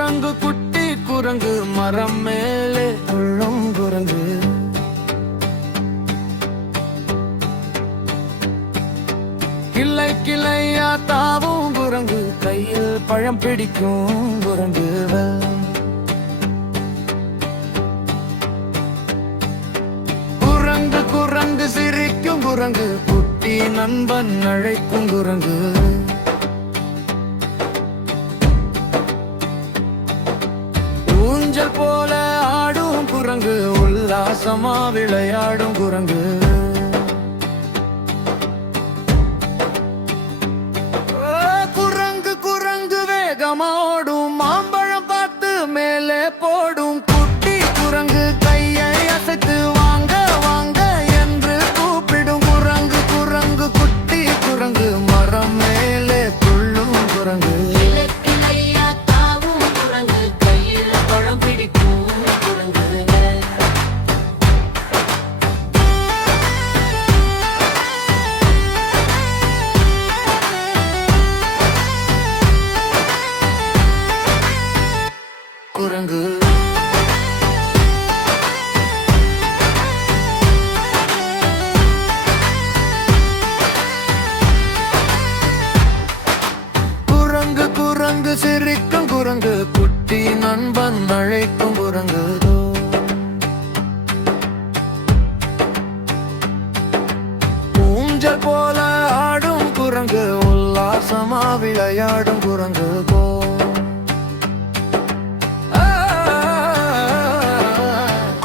குரங்கு குட்டி குரங்கு மரம் மேலே துள்ளும் குரங்கு. கிளை கிளையா தாவும் குரங்கு, கையில் பழம் பிடிக்கும் குரங்கு. குரங்கு குரங்கு சிரிக்கும் குரங்கு, குட்டி நண்பன் அழைக்கும் குரங்கு. ஊஞ்சல் போல ஆடும் குரங்கு, உல்லாசமா விளையாடும் குரங்கு. குரங்கு குரங்கு வேகமாடும், மாம்பழம் பார்த்து மேலே போடும். குட்டி குரங்கு கையை அசைத்து வாங்க வாங்க என்று கூப்பிடும். குரங்கு குரங்கு குட்டி குரங்கு மரம் மேலே துள்ளும் குரங்கு. குரங்கு குரங்கு குரங்கு சிரிக்கும் குரங்கு, குட்டி நண்பன் அழைக்கும் குரங்கு. ஊஞ்சல் போல ஆடும் குரங்கு, உல்லாசமா விளையாடும் குரங்கு.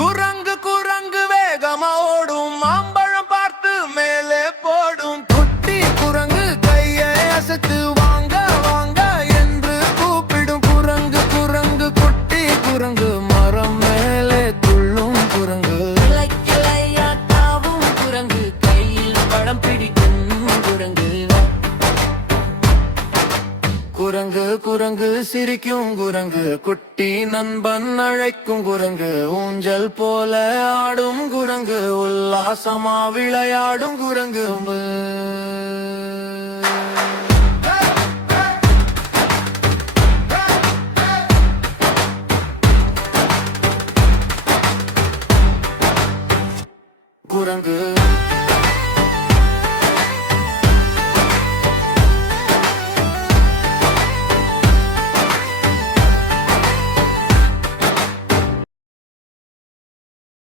குரங்கு குரங்கு வேகமா ஓடும், மாம்பழம் பார்த்து மேலே போடும். குட்டி குரங்கு கையை அசைத்து வாங்க வாங்க என்று கூப்பிடும். குரங்கு குரங்கு குட்டி குரங்கு மரம் மேலே துள்ளும் குரங்கு. கிளையா தாவும் குரங்கு, கையில் பழம் பிடிக்கும் குரங்கு. குரங்கு குரங்கு சிரிக்கும் குரங்கு, குட்டி நண்பன் அழைக்கும் குரங்கு. ஊஞ்சல் போல ஆடும் குரங்கு, உல்லாசமா விளையாடும் குரங்கு. குரங்கு